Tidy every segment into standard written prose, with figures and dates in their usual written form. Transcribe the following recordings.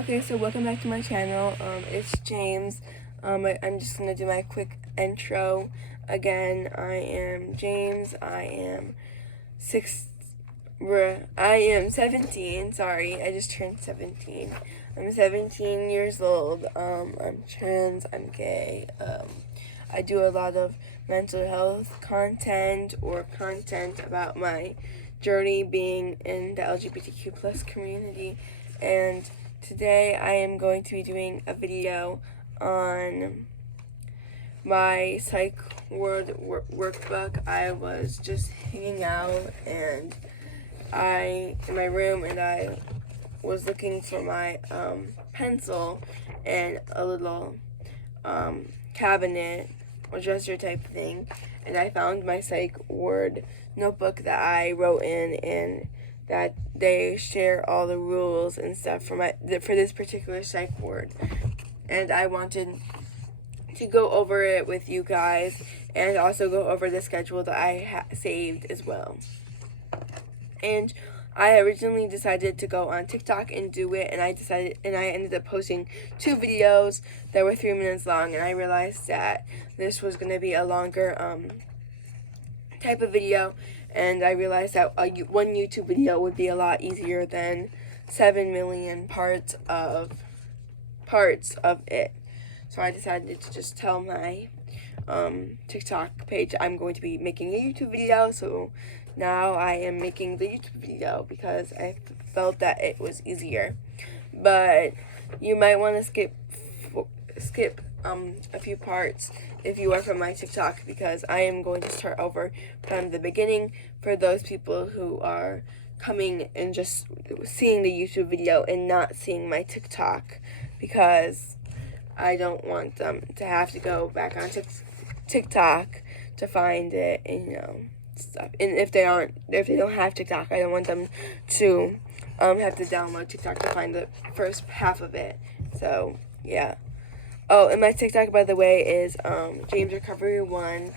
Okay, so welcome back to my channel. It's James. I'm just gonna do my quick intro again. I am James. I am 17. Sorry, I just turned 17. I'm 17 years old. I'm trans. I'm gay. I do a lot of mental health content or content about my journey being in the LGBTQ plus community, and today I am going to be doing a video on my psych workbook. I was just hanging out and in my room, and I was looking for my pencil and a little cabinet or dresser type thing, and I found my psych word notebook that I wrote in, and that they share all the rules and stuff for this particular psych word, and I wanted to go over it with you guys and also go over the schedule that I saved as well. And I originally decided to go on TikTok and do it, and I ended up posting 2 videos that were 3 minutes long, and I realized that this was going to be a longer type of video, and I realized that one YouTube video would be a lot easier than 7 million parts of it. So I decided to just tell my TikTok page I'm going to be making a YouTube video. So now I am making the YouTube video because I felt that it was easier. But you might want to skip a few parts if you are from my TikTok, because I am going to start over from the beginning for those people who are coming and just seeing the YouTube video and not seeing my TikTok, because I don't want them to have to go back on TikTok to find it and stuff. And if they don't have TikTok, I don't want them to have to download TikTok to find the first half of it. So yeah. Oh, and my TikTok, by the way, is James Recovery 1.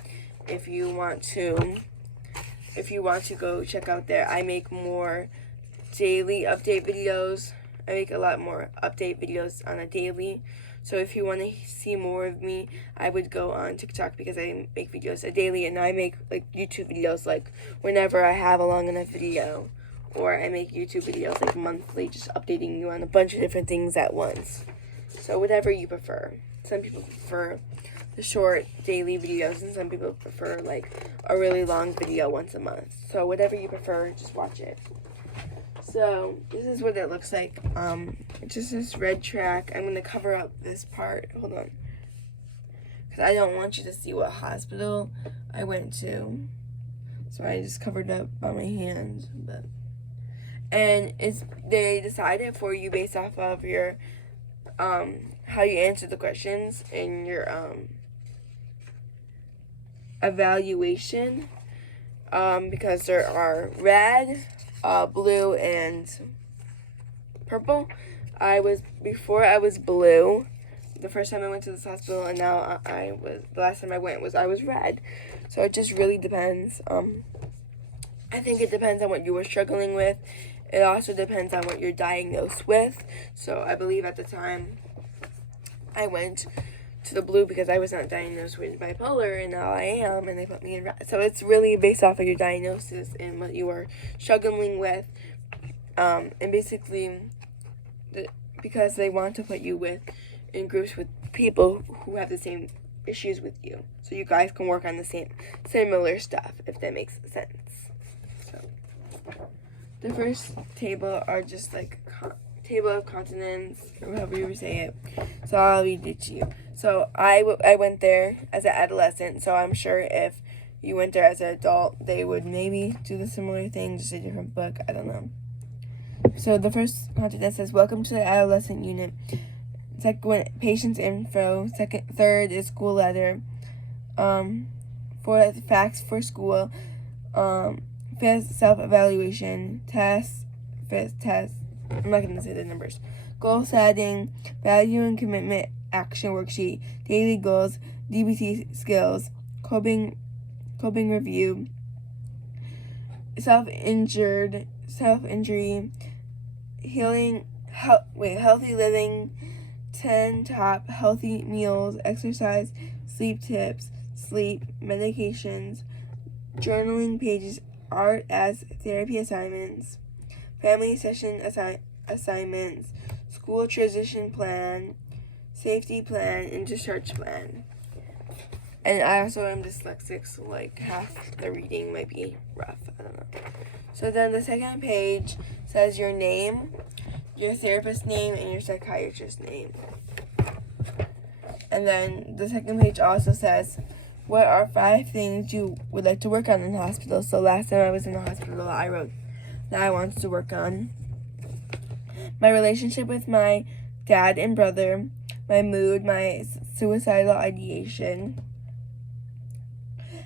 If you want to go check out there, I make more daily update videos. I make a lot more update videos on a daily. So if you want to see more of me, I would go on TikTok, because I make videos a daily, and I make like YouTube videos like whenever I have a long enough video, or I make YouTube videos like monthly, just updating you on a bunch of different things at once. So whatever you prefer. Some people prefer the short daily videos, and some people prefer like a really long video once a month. So whatever you prefer, just watch it. So this is what it looks like. It's just this red track. I'm going to cover up this part. Hold on. Because I don't want you to see what hospital I went to. So I just covered up on my hand. And they decide it for you based off of your how you answer the questions in your evaluation, because there are red, blue, and purple. Before I was blue the first time I went to this hospital, and now the last time I went I was red. So it just really depends. I think it depends on what you were struggling with. It also depends on what you're diagnosed with. So I believe at the time I went to the blue because I was not diagnosed with bipolar, and now I am, and they put me in red. So it's really based off of your diagnosis and what you are struggling with, and basically because they want to put you in groups with people who have the same issues with you, so you guys can work on the similar stuff, if that makes sense. So the first table are just like table of continents, or however you say it. So I'll read it to you. So I went there as an adolescent, so I'm sure if you went there as an adult, they would maybe do the similar thing, just a different book. I don't know. So the first continent says, "Welcome to the adolescent unit." Second one, patient's info. Third is school letter. Fourth, facts for school. Fifth, self-evaluation. Fifth, test. I'm not going to say the numbers. Goal setting, value and commitment action worksheet, daily goals, DBT skills, coping review, self-injury, healthy living, 10 top healthy meals, exercise, sleep tips, sleep, medications, journaling pages, art as therapy assignments, family session assignments, school transition plan, safety plan, and discharge plan. And I also am dyslexic, so like half the reading might be rough. I don't know. So then the second page says your name, your therapist's name, and your psychiatrist's name. And then the second page also says, what are 5 things you would like to work on in the hospital? So last time I was in the hospital, I wrote that I wanted to work on my relationship with my dad and brother, my mood, my suicidal ideation,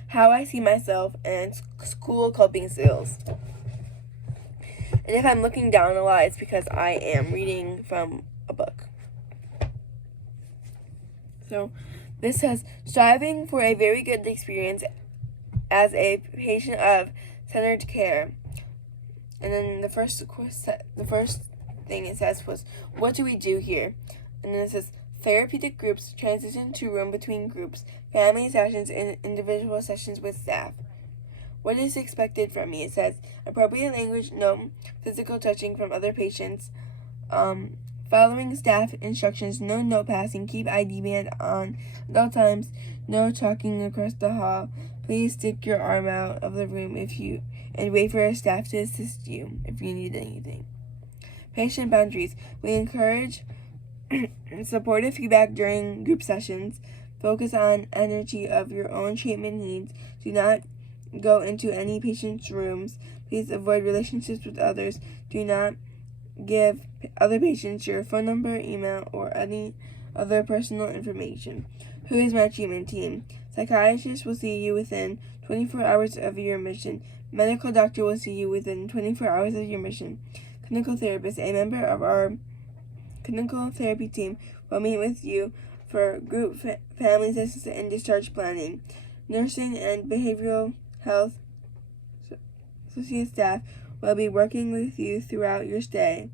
how I see myself, and school coping skills. And if I'm looking down a lot, it's because I am reading from a book. So this says, striving for a very good experience as a patient of centered care. And then the first thing it says was, what do we do here? And then it says, therapeutic groups transition to room between groups, family sessions, and individual sessions with staff. What is expected from me? It says, appropriate language, no physical touching from other patients, following staff instructions, no note passing, keep ID band on at all times, no talking across the hall, please stick your arm out of the room and wait for staff to assist you if you need anything. Patient boundaries. We encourage supportive feedback during group sessions. Focus on energy of your own treatment needs. Do not go into any patient's rooms. Please avoid relationships with others. Do not give other patients your phone number, email, or any other personal information. Who is my treatment team? Psychiatrist will see you within 24 hours of your admission. Medical doctor will see you within 24 hours of your admission. Clinical therapist, a member of our clinical therapy team, will meet with you for group family sessions and discharge planning. Nursing and behavioral health associate staff will be working with you throughout your stay.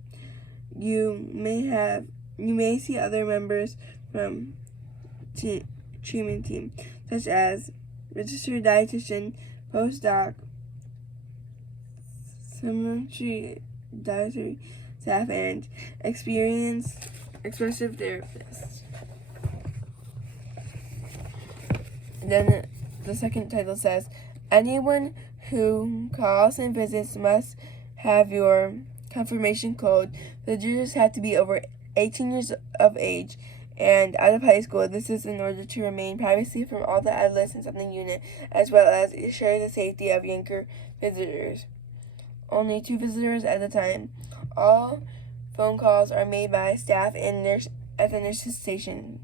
You may see other members from treatment team, such as registered dietitian, postdoc, supplementary dietary staff, and experienced expressive therapists. Then the second title says, anyone who calls and visits must have your confirmation code. Visitors have to be over 18 years of age and out of high school. This is in order to remain privacy from all the adolescents on the unit, as well as ensure the safety of younger visitors. Only 2 visitors at a time. All phone calls are made by staff and nurse at the nurse's station.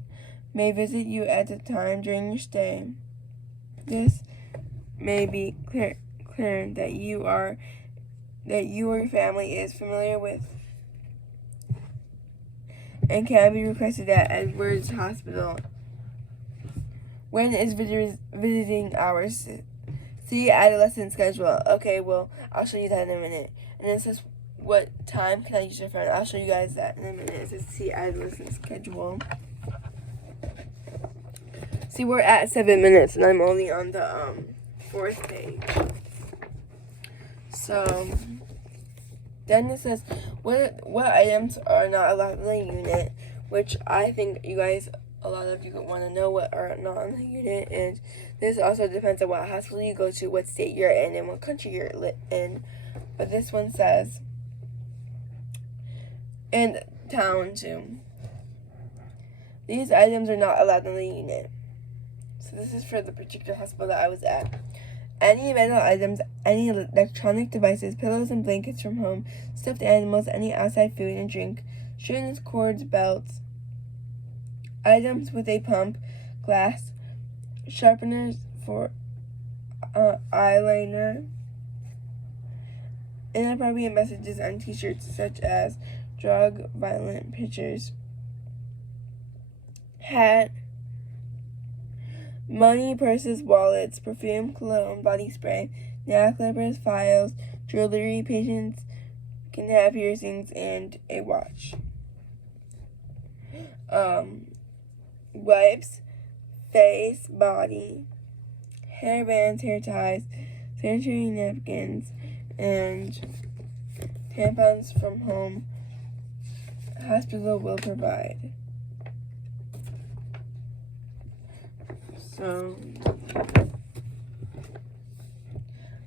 May visit you at the time during your stay. This may be clear that you or your family is familiar with and can be requested at Edwards Hospital. When is visiting hours? See adolescent schedule. Okay, well, I'll show you that in a minute. And it says, what time can I use your phone? I'll show you guys that in a minute. It says, see adolescent schedule. See, we're at 7 minutes, and I'm only on the 4th page. So then it says what items are not allowed in the unit, which I think a lot of you want to know what are not in the unit, and this also depends on what hospital you go to, what state you're in, and what country you're in. But this one says, and town too, these items are not allowed in the unit. So this is for the particular hospital that I was at. Any metal items, any electronic devices, pillows and blankets from home, stuffed animals, any outside food and drink, strings, cords, belts, items with a pump, glass, sharpeners for eyeliner, inappropriate messages on t-shirts such as drug, violent pictures, hat, money, purses, wallets, perfume, cologne, body spray, nail clippers, files, jewelry, can have piercings and a watch. Wipes, face, body, hair bands, hair ties, sanitary napkins, and tampons from home hospital will provide. So,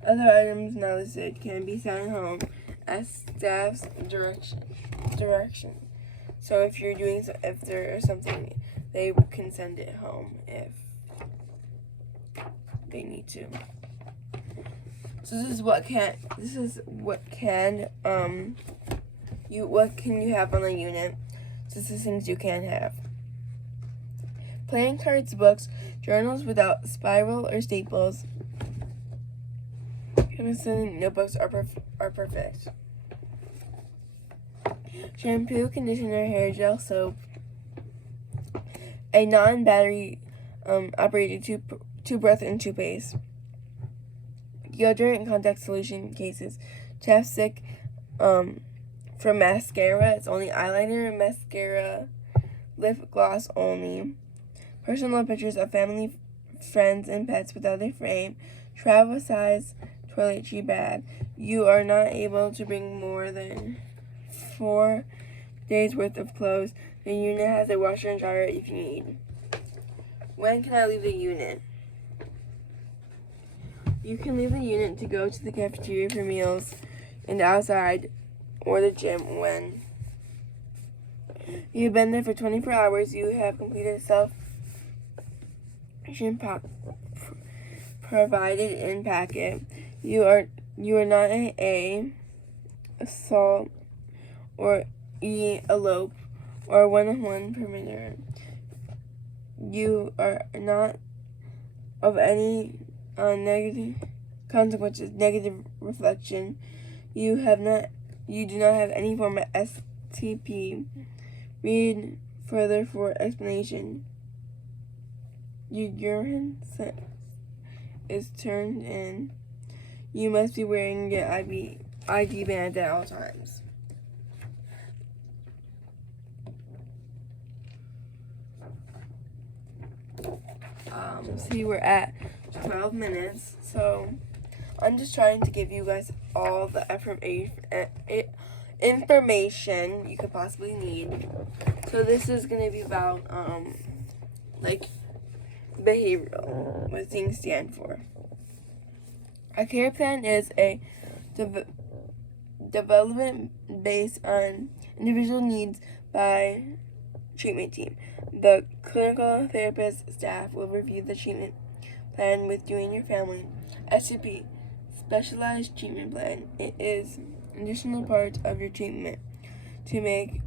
other items not listed can be sent home as staff's direction. So if there is something, they can send it home if they need to. So what can you have on a unit? So this is things you can have. Playing cards, books, journals without spiral or staples, penicillin notebooks are perfect. Shampoo, conditioner, hair gel, soap, a non-battery operated toothbrush and toothpaste, deodorant and contact solution cases, chapstick for mascara. It's only eyeliner and mascara, lip gloss only. Personal pictures of family, friends, and pets without a frame. Travel size toiletry bag. You are not able to bring more than 4 days worth of clothes. The unit has a washer and dryer if you need. When can I leave the unit? You can leave the unit to go to the cafeteria for meals and outside or the gym when you've been there for 24 hours. You have completed provided in packet. You are not a assault or elope or one-on-one permitter. You are not of any negative consequences, negative reflection. You do not have any form of STP. Read further for explanation. Your urine is turned in. You must be wearing your ID band at all times. See, we're at 12 minutes, so I'm just trying to give you guys all the information you could possibly need. So this is going to be about, behavioral, what things stand for. A care plan is a development based on individual needs by treatment team. The clinical therapist staff will review the treatment plan with you and your family. STP, specialized treatment plan. It is an additional part of your treatment to make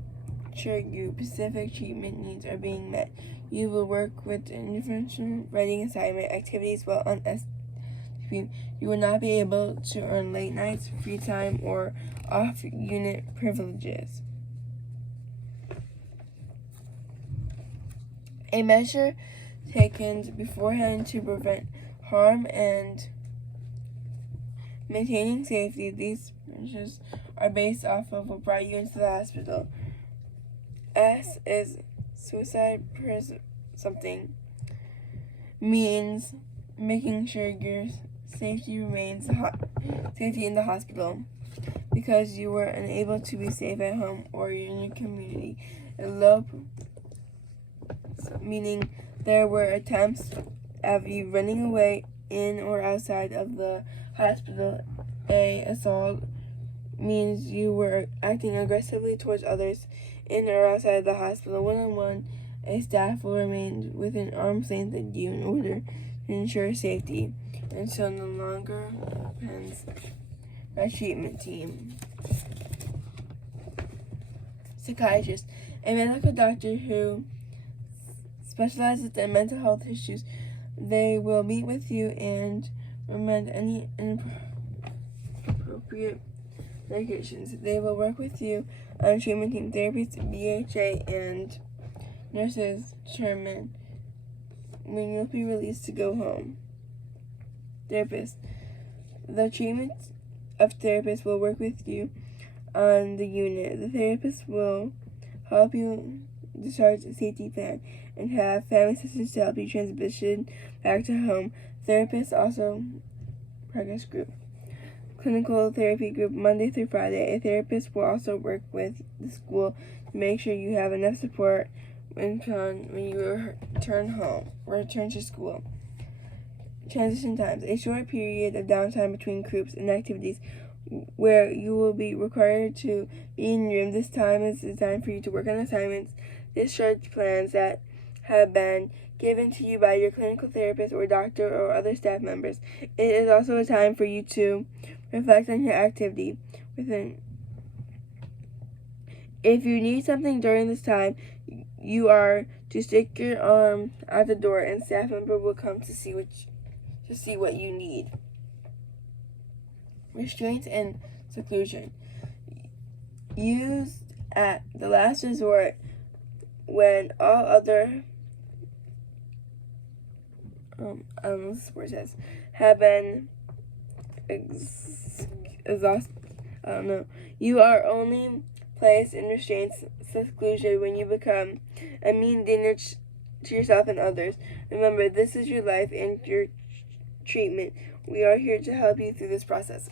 sure your specific treatment needs are being met. You will work with interventional writing assignment activities while on STP. You will not be able to earn late nights, free time, or off-unit privileges. A measure taken beforehand to prevent harm and maintaining safety. These measures are based off of what brought you into the hospital. S is suicide something means making sure your safety remains safety in the hospital because you were unable to be safe at home or in your community. Elope meaning there were attempts of you running away in or outside of the hospital. A assault means you were acting aggressively towards others in or outside of the hospital. One-on-one, a staff will remain within arm's length of you in order to ensure safety until no longer depends by treatment team. Psychiatrist, a medical doctor who specializes in mental health issues. They will meet with you and recommend any inappropriate medications. They will work with you on treatment team. Therapists, BHA, and nurses determine when you'll be released to go home. Therapist. The treatment of therapists will work with you on the unit. The therapist will help you discharge a safety plan and have family sessions to help you transition back to home. Therapists also progress group. Clinical therapy group Monday through Friday. A therapist will also work with the school to make sure you have enough support when you return to school. Transition times. A short period of downtime between groups and activities where you will be required to be in your room. This time is designed for you to work on assignments, discharge plans that have been given to you by your clinical therapist or doctor or other staff members. It is also a time for you to reflect on your activity. If you need something during this time, you are to stick your arm out the door and staff member will come to see what you need. Restraints and seclusion. Used at the last resort when all other have been exhausted. You are only placed in restraints seclusion when you become a mean danger to yourself and others. Remember, this is your life and your treatment. We are here to help you through this process.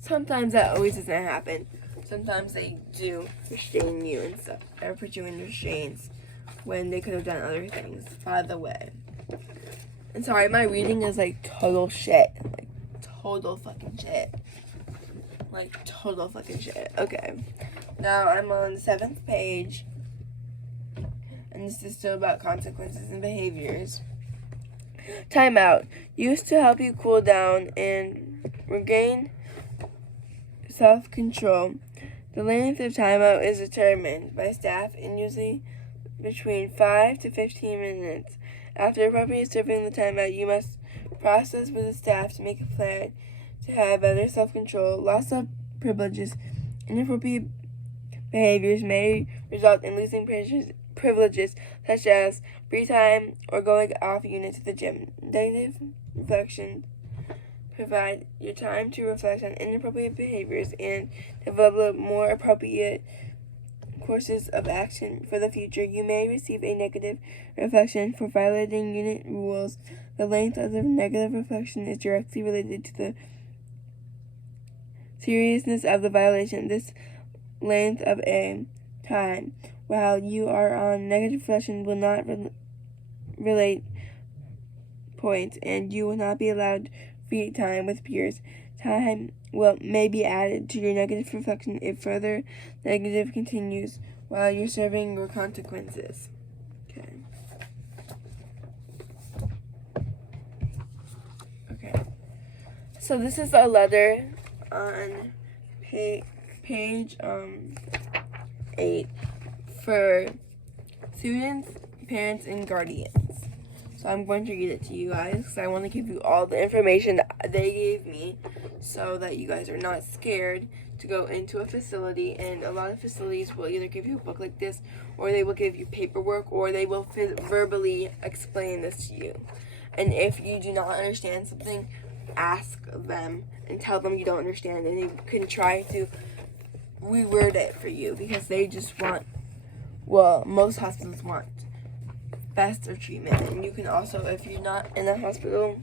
Sometimes that always doesn't happen. Sometimes they do restrain you and stuff, or put you in restraints when they could have done other things, by the way. And sorry, my reading is like total shit. Like total fucking shit. Okay. Now I'm on the 7th page. And this is still about consequences and behaviors. Timeout. Used to help you cool down and regain self-control. The length of timeout is determined by staff and usually between 5 to 15 minutes. After appropriately serving the timeout, you must process with the staff to make a plan to have better self-control. Loss of privileges. Inappropriate behaviors may result in losing privileges such as free time or going off unit to the gym. Negative reflection. Provide your time to reflect on inappropriate behaviors and develop more appropriate courses of action for the future. You may receive a negative reflection for violating unit rules. The length of the negative reflection is directly related to the seriousness of the violation. This length of a time while you are on negative reflection will not relate points, and you will not be allowed free time with peers. Time may be added to your negative reflection if further negative continues while you're serving your consequences. Okay. So this is a letter on page 8 for students, parents, and guardians. So I'm going to read it to you guys because I want to give you all the information that they gave me so that you guys are not scared to go into a facility. And a lot of facilities will either give you a book like this, or they will give you paperwork, or they will verbally explain this to you. And if you do not understand something, ask them and tell them you don't understand, and they can try to reword it for you because they just want, most hospitals want faster treatment. And you can also, if you're in a hospital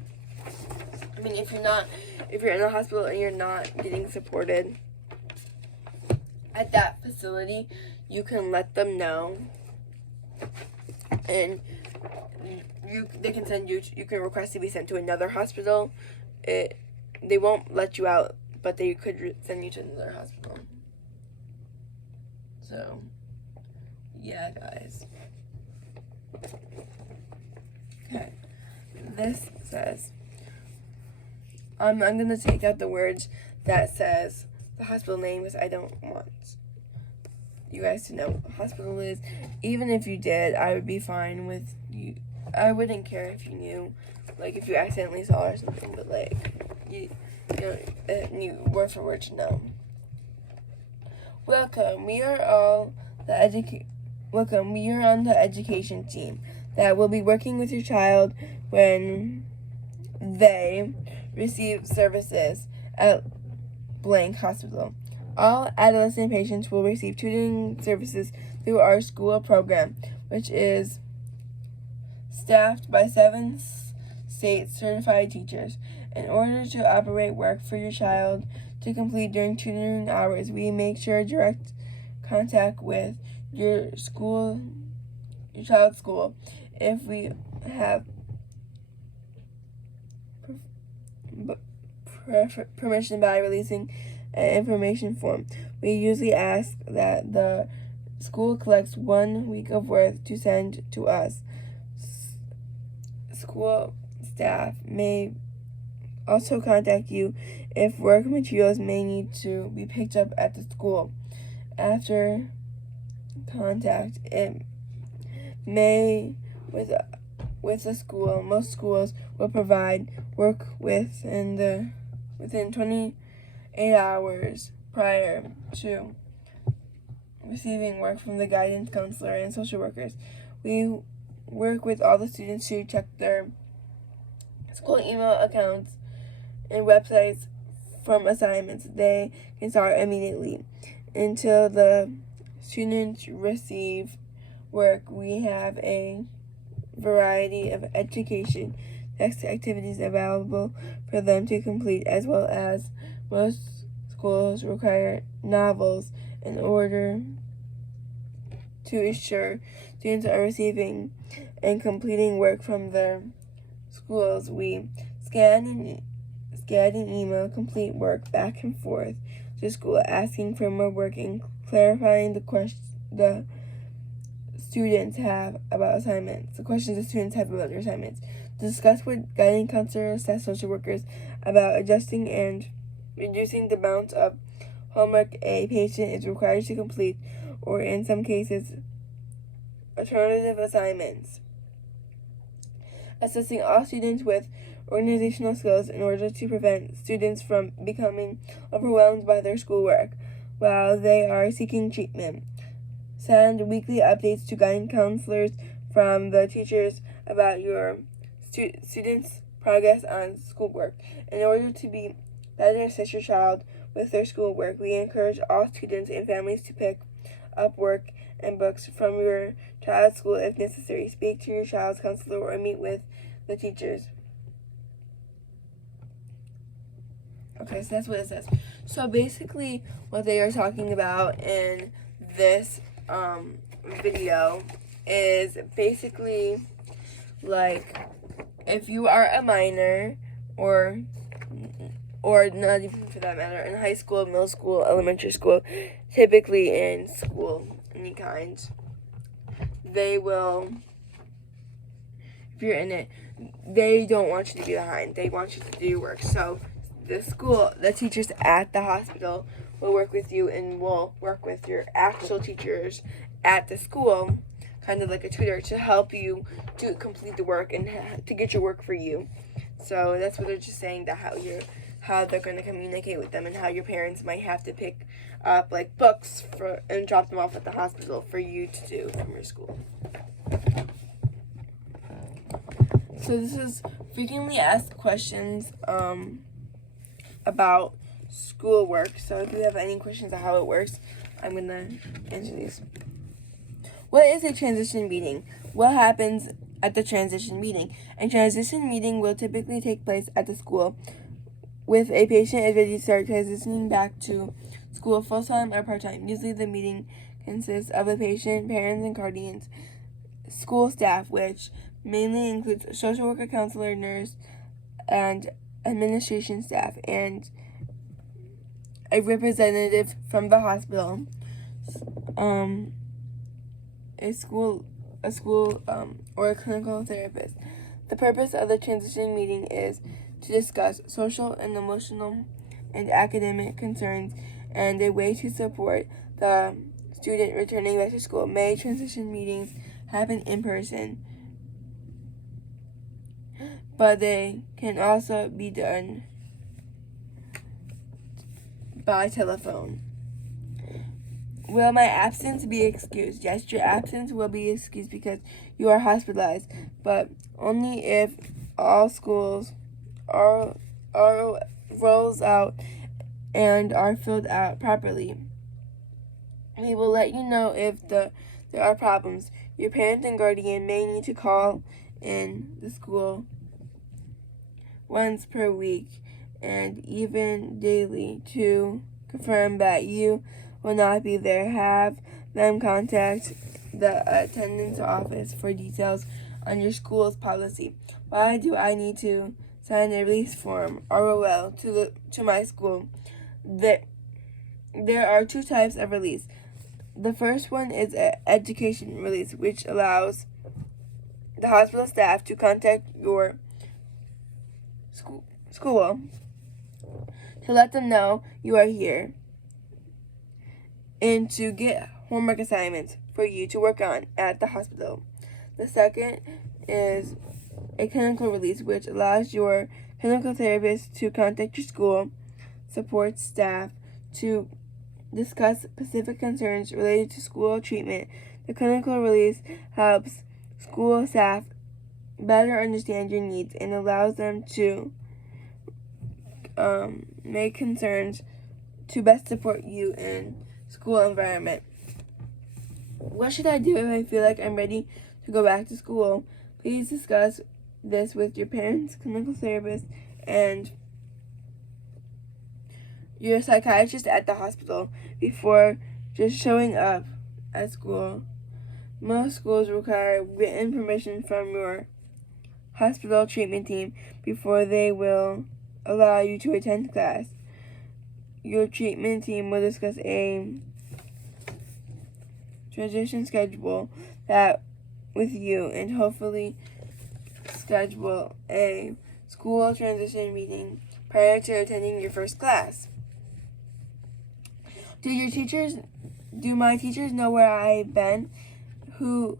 and you're not getting supported at that facility, you can let them know, and they can send you. You can request to be sent to another hospital. They won't let you out, but they could send you to another hospital. So, yeah, guys. Okay. This says, I'm going to take out the words that says the hospital name because I don't want you guys to know what the hospital is. Even if you did, I would be fine with you. I wouldn't care if you knew, like if you accidentally saw or something, but like, you word for word to know. Welcome. We are on the education team that will be working with your child when they receive services at blank hospital. All adolescent patients will receive tutoring services through our school program, which is staffed by 7 state certified teachers. In order to operate work for your child to complete during tutoring hours, we make sure direct contact with your child's school. If we have permission by releasing an information form, we usually ask that the school collects 1 week of work to send to us. School staff may also contact you if work materials may need to be picked up at the school. After contact, it may with the school. Most schools will provide work within 28 hours prior to receiving work from the guidance counselor and social workers. We work with all the students to check their school email accounts and websites from assignments. They can start immediately. Until the students receive work, we have a variety of education text activities available for them to complete, as well as most schools require novels in order to ensure students are receiving and completing work from their schools. We scan and email complete work back and forth to school, asking for more work and clarifying the questions the students have about assignments. The questions the students have about their assignments. Discuss with guidance counselors, staff, social workers about adjusting and reducing the amount of homework a patient is required to complete, or in some cases, alternative assignments. Assessing all students with organizational skills in order to prevent students from becoming overwhelmed by their schoolwork while they are seeking treatment. Send weekly updates to guidance counselors from the teachers about your students' progress on schoolwork. In order to be better assist your child with their schoolwork, we encourage all students and families to pick up work and books from your child's school if necessary. Speak to your child's counselor or meet with the teachers. Okay, so that's what it says. So basically, what they are talking about in this video is basically like if you are a minor or not even for that matter in high school, middle school, elementary school, typically in school, any kind, they will, if you're in it, they don't want you to be behind. They want you to do your work. So the teachers at the hospital will work with you and will work with your actual teachers at the school, kind of like a tutor, to help you to complete the work and to get your work for you. So that's what they're just saying, that how they're going to communicate with them, and how your parents might have to pick up like books and drop them off at the hospital for you to do from your school. So this is frequently asked questions about schoolwork. So if you have any questions on how it works, I'm going to answer these. What is a transition meeting? What happens at the transition meeting? A transition meeting will typically take place at the school with a patient is ready to start transitioning back to school full-time or part-time. Usually the meeting consists of the patient, parents, and guardians, school staff, which mainly includes social worker, counselor, nurse, and administration staff, and a representative from the hospital, a school or a clinical therapist. The purpose of the transition meeting is to discuss social and emotional and academic concerns and a way to support the student returning back to school. May transition meetings happen in person, but they can also be done by telephone. Will my absence be excused? Yes, your absence will be excused because you are hospitalized, but only if all are rolls out and are filled out properly. We will let you know if there are problems. Your parent and guardian may need to call in the school once per week and even daily to confirm that you will not be there. Have them contact the attendance office for details on your school's policy. Why do I need to sign a release form, ROL, to my school? There are two types of release. The first one is an education release, which allows the hospital staff to contact your school to let them know you are here and to get homework assignments for you to work on at the hospital. The second is a clinical release, which allows your clinical therapist to contact your school support staff to discuss specific concerns related to school treatment. The clinical release helps school staff better understand your needs and allows them to make concerns to best support you in school environment. What should I do if I feel like I'm ready to go back to school? Please discuss this with your parents, clinical therapist, and your psychiatrist at the hospital before just showing up at school. Most schools require written permission from your hospital treatment team before they will allow you to attend class. Your treatment team will discuss a transition schedule that with you and hopefully schedule a school transition meeting prior to attending your first class. Do my teachers know where I've been? Who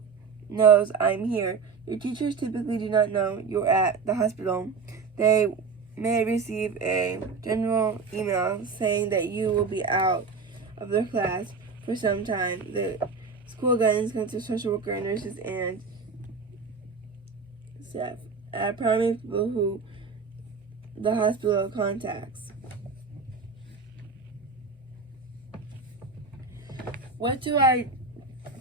knows I'm here? Your teachers typically do not know you're at the hospital. They may receive a general email saying that you will be out of their class for some time. The school guidance counselors, social worker, nurses, and staff are primary people who the hospital contacts. What do I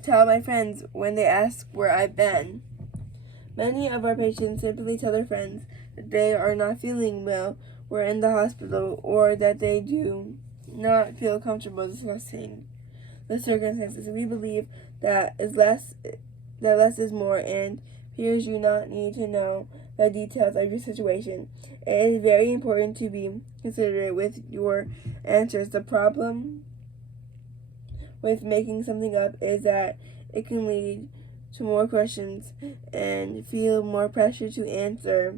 tell my friends when they ask where I've been? Many of our patients simply tell their friends that they are not feeling well, or in the hospital, or that they do not feel comfortable discussing the circumstances. We believe that less is more, and peers do not need to know the details of your situation. It is very important to be considerate with your answers. The problem with making something up is that it can lead to more questions and feel more pressure to answer,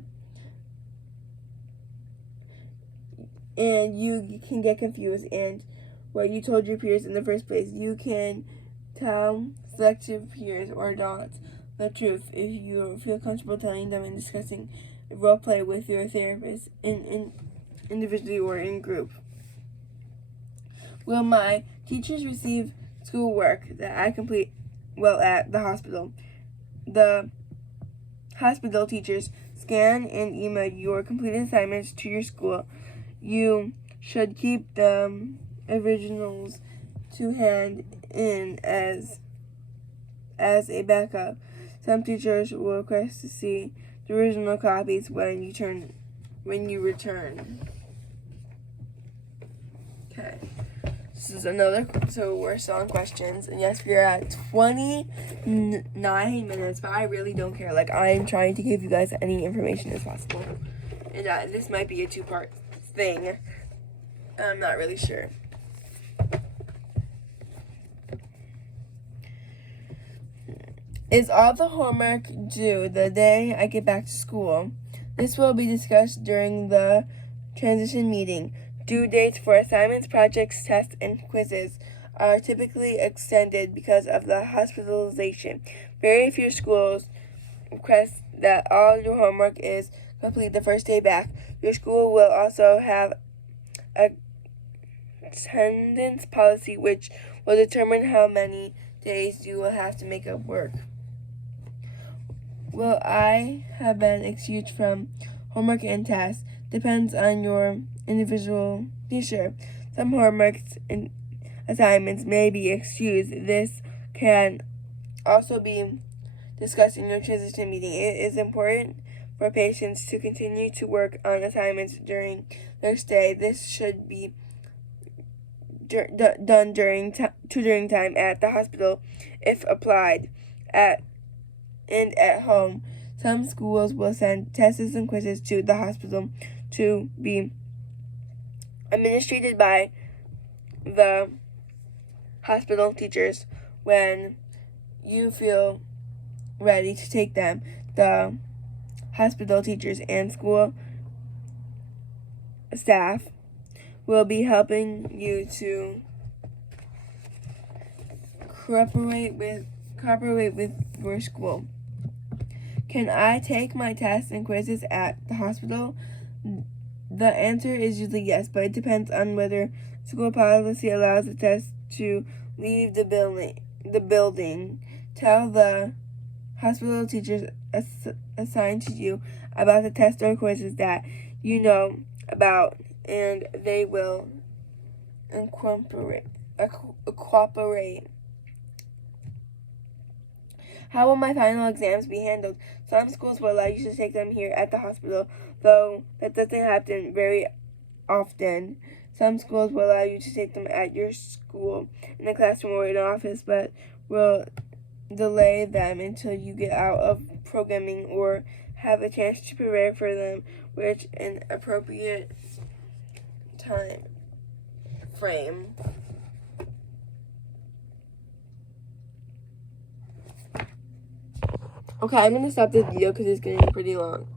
and you can get confused and what you told your peers in the first place. You can tell selective peers or adults the truth if you feel comfortable telling them and discussing a role play with your therapist individually or in group. Will my teachers receive schoolwork that I complete well at the hospital? The hospital teachers scan and email your completed assignments to your school. You should keep the originals to hand in as a backup. Some teachers will request to see the original copies when you return. Okay. So we're still on questions, and yes, we're at 29 minutes, but I really don't care. Like, I'm trying to give you guys any information as possible, and this might be a two-part thing. I'm not really sure. Is all the homework due the day I get back to school? This will be discussed during the transition meeting. Due dates for assignments, projects, tests, and quizzes are typically extended because of the hospitalization. Very few schools request that all your homework is complete the first day back. Your school will also have a attendance policy which will determine how many days you will have to make up work. Will I have been excused from homework and tests? depends on your individual teacher. Some homework and assignments may be excused. This can also be discussed in your transition meeting. It is important for patients to continue to work on assignments during their stay. This should be done during tutoring time at the hospital if applied at home. Some schools will send tests and quizzes to the hospital to be administered by the hospital teachers. When you feel ready to take them, the hospital teachers and school staff will be helping you to cooperate with your school. Can I take my tests and quizzes at the hospital? The answer is usually yes, but it depends on whether school policy allows the test to leave the building. Tell the hospital teachers assigned to you about the test or quizzes that you know about, and they will cooperate. How will my final exams be handled? Some schools will allow you to take them here at the hospital, though that doesn't happen very often. Some schools will allow you to take them at your school in the classroom or in the office, but will delay them until you get out of programming or have a chance to prepare for them, which an appropriate time frame. Okay, I'm going to stop this video because it's getting pretty long.